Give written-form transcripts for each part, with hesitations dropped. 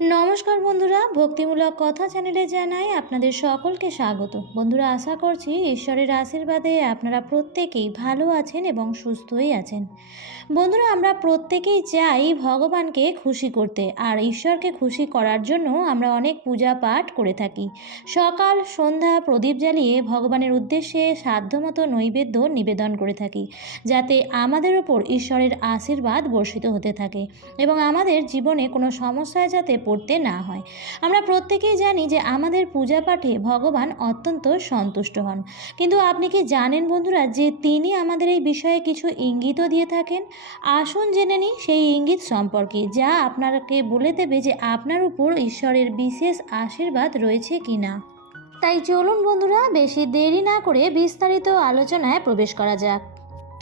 নমস্কার বন্ধুরা, ভক্তিমূলক কথা চ্যানেলে জানাই আপনাদের সকলকে স্বাগত। বন্ধুরা, আশা করছি ঈশ্বরের আশীর্বাদে আপনারা প্রত্যেকেই ভালো আছেন এবং সুস্থই আছেন। বন্ধুরা, আমরা প্রত্যেকেই চাই ভগবানকে খুশি করতে, আর ঈশ্বরকে খুশি করার জন্য আমরা অনেক পূজা পাঠ করে থাকি। সকাল সন্ধ্যা প্রদীপ জ্বালিয়ে ভগবানের উদ্দেশ্যে সাধ্যমতো নৈবেদ্য নিবেদন করে থাকি, যাতে আমাদের ওপর ঈশ্বরের আশীর্বাদ বর্ষিত হতে থাকে এবং আমাদের জীবনে কোনো সমস্যায় যাতে পড়তে না হয়। আমরা প্রত্যেকেই জানি যে আমাদের পূজা পাঠে ভগবান অত্যন্ত সন্তুষ্ট হন, কিন্তু আপনি কি জানেন বন্ধুরা যে তিনি আমাদের এই বিষয়ে কিছু ইঙ্গিতও দিয়ে থাকেন? আসুন জেনে নিই সেই ইঙ্গিত সম্পর্কে, যা আপনাকে বলে দেবে যে আপনার উপর ঈশ্বরের বিশেষ আশীর্বাদ রয়েছে কি না। তাই চলুন বন্ধুরা, বেশি দেরি না করে বিস্তারিত আলোচনায় প্রবেশ করা যাক।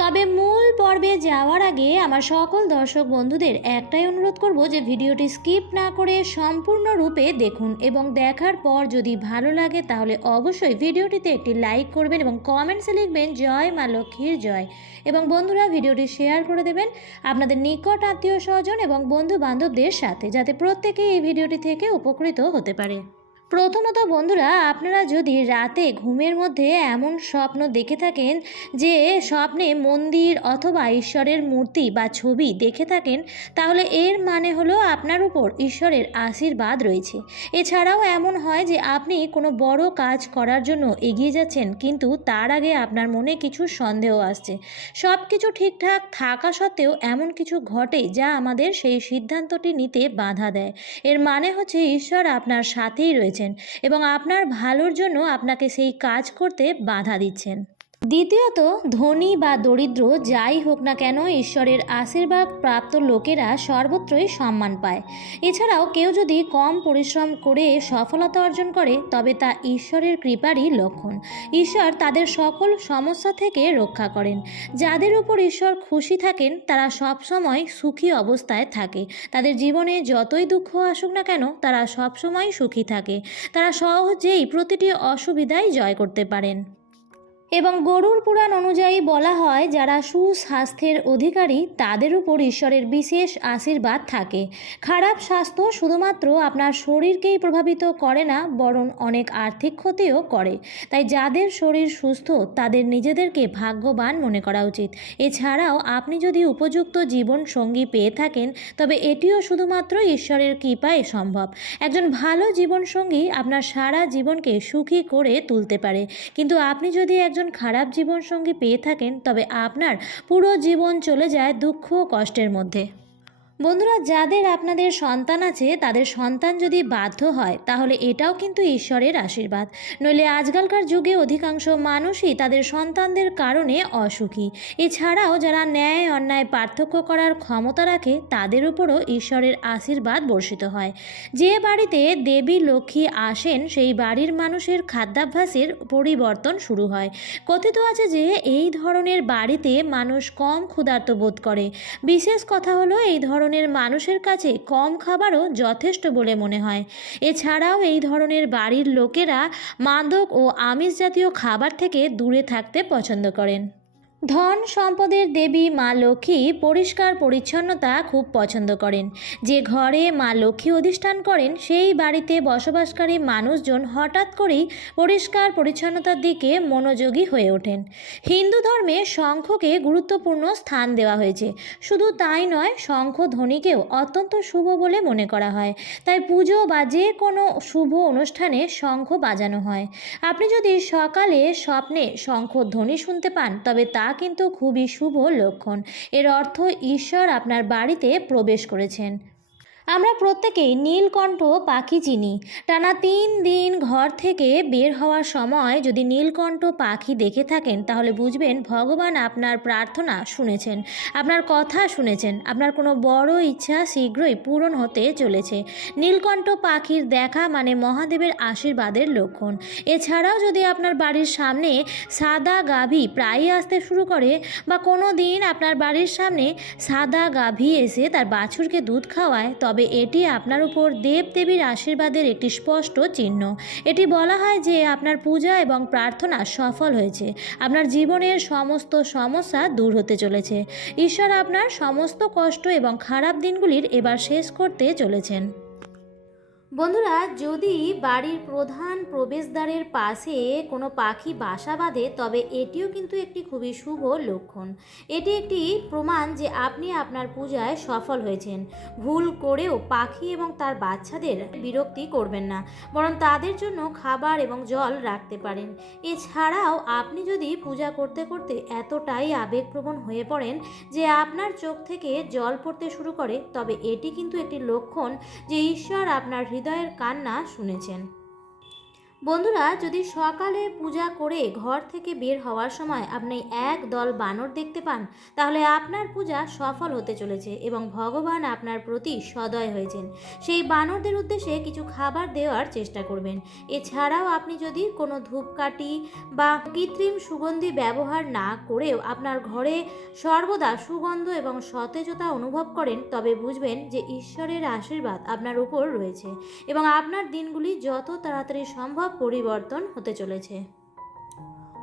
তবে মূল পর্বে যাওয়ার আগে আমার সকল দর্শক বন্ধুদের একটাই অনুরোধ করব যে ভিডিওটি স্কিপ না করে সম্পূর্ণরূপে দেখুন, এবং দেখার পর যদি ভালো লাগে তাহলে অবশ্যই ভিডিওটিতে একটি লাইক করবেন এবং কমেন্টসে লিখবেন জয় মা লক্ষ্মীর জয়। এবং বন্ধুরা, ভিডিওটি শেয়ার করে দেবেন আপনাদের নিকট আত্মীয় স্বজন এবং বন্ধু বান্ধবদের সাথে, যাতে প্রত্যেকেই এই ভিডিওটি থেকে উপকৃত হতে পারে। প্রথমত বন্ধুরা, আপনারা যদি রাতে ঘুমের মধ্যে এমন স্বপ্ন দেখে থাকেন যে স্বপ্নে মন্দির অথবা ঈশ্বরের মূর্তি বা ছবি দেখে থাকেন, তাহলে এর মানে হলো আপনার উপর ঈশ্বরের আশীর্বাদ রয়েছে। এছাড়াও এমন হয় যে আপনি কোনো বড় কাজ করার জন্য এগিয়ে যাচ্ছেন, কিন্তু তার আগে আপনার মনে কিছু সন্দেহ আসছে। সব কিছু ঠিকঠাক থাকা সত্ত্বেও এমন কিছু ঘটে যা আমাদের সেই সিদ্ধান্তটি নিতে বাধা দেয়। এর মানে হচ্ছে ঈশ্বর আপনার সাথেই রয়েছে এবং আপনার ভালোর জন্য আপনাকে সেই কাজ করতে বাধা দিচ্ছেন। দ্বিতীয়ত, ধনী বা দরিদ্র যাই হোক না কেন, ঈশ্বরের আশীর্বাদ প্রাপ্ত লোকেরা সর্বত্রই সম্মান পায়। এছাড়াও কেউ যদি কম পরিশ্রম করে সফলতা অর্জন করে, তবে তা ঈশ্বরের কৃপারই লক্ষণ। ঈশ্বর তাদের সকল সমস্যা থেকে রক্ষা করেন। যাদের উপর ঈশ্বর খুশি থাকেন তারা সবসময় সুখী অবস্থায় থাকে। তাদের জীবনে যতই দুঃখ আসুক না কেন, তারা সবসময় সুখী থাকে। তারা সহজেই প্রতিটি অসুবিধাই জয় করতে পারেন। এবং গরুর পুরাণ অনুযায়ী বলা হয়, যারা সুস্বাস্থ্যের অধিকারী তাদের উপর ঈশ্বরের বিশেষ আশীর্বাদ থাকে। খারাপ স্বাস্থ্য শুধুমাত্র আপনার শরীরকেই প্রভাবিত করে না, বরং অনেক আর্থিক ক্ষতিও করে। তাই যাদের শরীর সুস্থ তাদের নিজেদেরকে ভাগ্যবান মনে করা উচিত। এছাড়াও আপনি যদি উপযুক্ত জীবন সঙ্গী পেয়ে থাকেন, তবে এটিও শুধুমাত্র ঈশ্বরের কৃপায় সম্ভব। একজন ভালো জীবনসঙ্গী আপনার সারা জীবনকে সুখী করে তুলতে পারে, কিন্তু আপনি যদি একজন খারাপ জীবনসঙ্গী পেয়ে থাকেন, তবে আপনার পুরো জীবন চলে যায় দুঃখ ও কষ্টের মধ্যে। বন্ধুরা, যাদের আপনাদের সন্তান আছে তাদের সন্তান যদি বাধ্য হয়, তাহলে এটাও কিন্তু ঈশ্বরের আশীর্বাদ। নইলে আজকালকার যুগে অধিকাংশ মানুষই তাদের সন্তানদের কারণে অসুখী। এছাড়াও যারা ন্যায় অন্যায় পার্থক্য করার ক্ষমতা রাখে, তাদের উপরও ঈশ্বরের আশীর্বাদ বর্ষিত হয়। যে বাড়িতে দেবী লক্ষ্মী আসেন, সেই বাড়ির মানুষের খাদ্যাভ্যাসের পরিবর্তন শুরু হয়। কথিত আছে যে এই ধরনের বাড়িতে মানুষ কম ক্ষুধার্ত বোধ করে। বিশেষ কথা হলো, এই ধরনের মানুষের কাছে কম খাবারও যথেষ্ট বলে মনে হয়। এছাড়াও এই ধরনের বাড়ির লোকেরা মাদক ও আমিষ জাতীয় খাবার থেকে দূরে থাকতে পছন্দ করেন। ধন সম্পদের দেবী মা লক্ষ্মী পরিষ্কার পরিচ্ছন্নতা খুব পছন্দ করেন। যে ঘরে মা লক্ষ্মী অধিষ্ঠান করেন, সেই বাড়িতে বসবাসকারী মানুষজন হঠাৎ করেই পরিষ্কার পরিচ্ছন্নতার দিকে মনোযোগী হয়ে ওঠেন। হিন্দু ধর্মে শঙ্খকে গুরুত্বপূর্ণ স্থান দেওয়া হয়েছে। শুধু তাই নয়, শঙ্খ ধ্বনিকেও অত্যন্ত শুভ বলে মনে করা হয়। তাই পুজো বা যে কোনো শুভ অনুষ্ঠানে শঙ্খ বাজানো হয়। আপনি যদি সকালে স্বপ্নে শঙ্খ ধ্বনি শুনতে পান, তবে তা কিন্তু খুবই শুভ লক্ষণ। এর অর্থ ঈশ্বর আপনার বাড়িতে প্রবেশ করেছেন। আমরা প্রত্যেকেই নীলকণ্ঠ পাখি চিনি। টানা 3 দিন ঘর থেকে বের হওয়ার সময় যদি নীলকণ্ঠ পাখি দেখে থাকেন, তাহলে বুঝবেন ভগবান আপনার প্রার্থনা শুনেছেন, আপনার কথা শুনেছেন। আপনার কোনো বড় ইচ্ছা শীঘ্রই পূরণ হতে চলেছে। নীলকণ্ঠ পাখির দেখা মানে মহাদেবের আশীর্বাদের লক্ষণ। এছাড়াও যদি আপনার বাড়ির সামনে সাদা গাভী প্রায়ই আসতে শুরু করে, বা কোনো দিন আপনার বাড়ির সামনে সাদা গাভী এসে তার বাছুরকে দুধ খাওয়ায়, তবে এটি আপনার উপর দেবদেবীর আশীর্বাদের একটি স্পষ্ট চিহ্ন। এটি বলা হয় যে আপনার পূজা এবং প্রার্থনা সফল হয়েছে। আপনার জীবনের সমস্ত সমস্যা দূর হতে চলেছে। ঈশ্বর আপনার সমস্ত কষ্ট এবং খারাপ দিনগুলির এবার শেষ করতে চলেছেন। বন্ধুরা, যদি বাড়ির প্রধান প্রবেশদ্বারের পাশে কোনো পাখি বাসা বাঁধে তবে এটিও কিন্তু একটি খুবই শুভ লক্ষণ। এটি একটি প্রমাণ যে আপনি আপনার পূজায় সফল হয়েছেন। ভুল করেও পাখি এবং তার বাচ্চাদের বিরক্তি করবেন না, বরং তাদের জন্য খাবার এবং জল রাখতে পারেন। এছাড়াও আপনি যদি পূজা করতে করতে এতটাই আবেগপ্রবণ হয়ে পড়েন যে আপনার চোখ থেকে জল পড়তে শুরু করে, তবে এটি কিন্তু একটি লক্ষণ যে ঈশ্বর আপনার হৃদয়ের কান্না শুনেছেন। বন্ধুরা, যদি সকালে পূজা করে ঘর থেকে বের হওয়ার সময় আপনি এক দল বানর দেখতে পান, তাহলে আপনার পূজা সফল হতে চলেছে এবং ভগবান আপনার প্রতি সদয় হয়েছেন। সেই বানরদের উদ্দেশ্যে কিছু খাবার দেওয়ার চেষ্টা করবেন। এছাড়াও আপনি যদি কোনো ধূপকাঠি বা কৃত্রিম সুগন্ধি ব্যবহার না করেও আপনার ঘরে সর্বদা সুগন্ধ এবং সতেজতা অনুভব করেন, তবে বুঝবেন যে ঈশ্বরের আশীর্বাদ আপনার উপর রয়েছে এবং আপনার দিনগুলি যত তাড়াতাড়ি সম্ভব পরিবর্তন হতে চলেছে।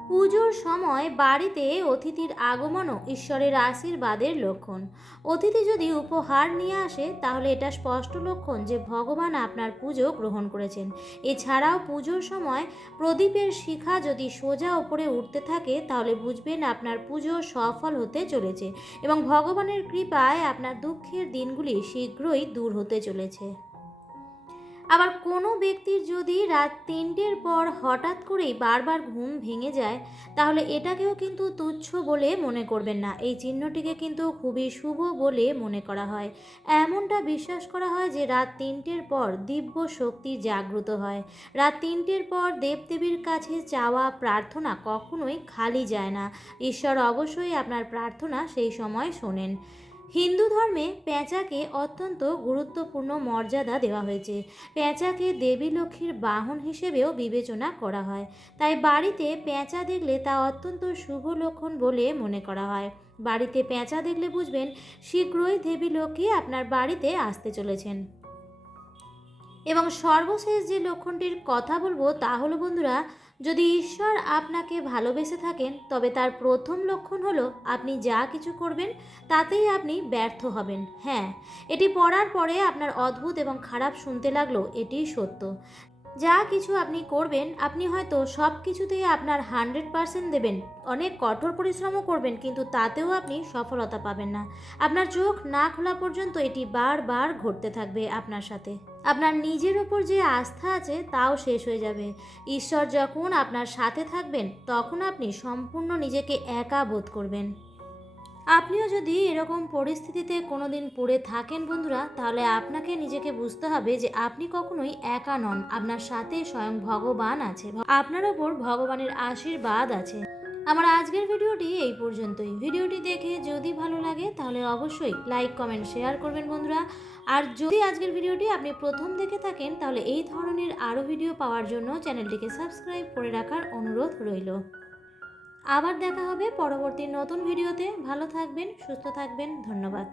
পুজোর সময় বাড়িতে অতিথির আগমনও ঈশ্বরের আশীর্বাদের লক্ষণ। অতিথি যদি উপহার নিয়ে আসে তাহলে এটা স্পষ্ট লক্ষণ যে ভগবান আপনার পুজো গ্রহণ করেছেন। এছাড়াও পুজোর সময় প্রদীপের শিখা যদি সোজা ওপরে উঠতে থাকে তাহলে বুঝবেন আপনার পুজো সফল হতে চলেছে এবং ভগবানের কৃপায় আপনার দুঃখের দিনগুলি শীঘ্রই দূর হতে চলেছে। আবার কোনো ব্যক্তির যদি রাত ৩টের পর হঠাৎ করেই বারবার ঘুম ভেঙে যায়, তাহলে এটাকেও কিন্তু তুচ্ছ বলে মনে করবেন না। এই চিহ্নটিকে কিন্তু খুবই শুভ বলে মনে করা হয়। এমনটা বিশ্বাস করা হয় যে রাত ৩টের পর দিব্য শক্তি জাগ্রত হয়। রাত ৩টের পর দেবদেবীর কাছে চাওয়া প্রার্থনা কখনোই খালি যায় না। ঈশ্বর অবশ্যই আপনার প্রার্থনা সেই সময় শোনেন। হিন্দু ধর্মে পেঁচাকে অত্যন্ত গুরুত্বপূর্ণ মর্যাদা দেওয়া হয়েছে। পেঁচাকে দেবী লক্ষ্মীর বাহন হিসেবেও বিবেচনা করা হয়। তাই বাড়িতে পেঁচা দেখলে তা অত্যন্ত শুভ লক্ষণ বলে মনে করা হয়। বাড়িতে পেঁচা দেখলে বুঝবেন শীঘ্রই দেবী লক্ষ্মী আপনার বাড়িতে আসতে চলেছেন। এবং সর্বশেষ যে লক্ষণটির কথা বলবো তা হলো বন্ধুরা, যদি ঈশ্বর আপনাকে ভালোবেসে থাকেন তবে তার প্রথম লক্ষণ হলো আপনি যা কিছু করবেন তাতেই আপনি ব্যর্থ হবেন। হ্যাঁ, এটি পড়ার পরে আপনার অদ্ভুত এবং খারাপ শুনতে লাগলো, এটিই সত্য। যা কিছু আপনি করবেন আপনি হয়তো সব কিছুতেই আপনার 100% দেবেন, অনেক কঠোর পরিশ্রমও করবেন, কিন্তু তাতেও আপনি সফলতা পাবেন না। আপনার চোখ না খোলা পর্যন্ত এটি বারবার ঘটতে থাকবে আপনার সাথে। আপনার নিজের ওপর যে আস্থা আছে তাও শেষ হয়ে যাবে। ঈশ্বর যখন আপনার সাথে থাকবেন তখন আপনি সম্পূর্ণ নিজেকে একা বোধ করবেন। আপনিও যদি এরকম পরিস্থিতিতে কোনো দিন পড়ে থাকেন বন্ধুরা, তাহলে আপনাকে নিজেকে বুঝতে হবে যে আপনি কখনোই একা নন। আপনার সাথে স্বয়ং ভগবান আছে, আপনার ওপর ভগবানের আশীর্বাদ আছে। আমার আজকের ভিডিওটি এই পর্যন্তই। ভিডিওটি দেখে যদি ভালো লাগে তাহলে অবশ্যই লাইক, কমেন্ট, শেয়ার করবেন বন্ধুরা। আর যদি আজকের ভিডিওটি আপনি প্রথম দেখে থাকেন তাহলে এই ধরনের আরও ভিডিও পাওয়ার জন্য চ্যানেলটিকে সাবস্ক্রাইব করে রাখার অনুরোধ রইল। আবার দেখা হবে পরবর্তী নতুন ভিডিওতে। ভালো থাকবেন, সুস্থ থাকবেন, ধন্যবাদ।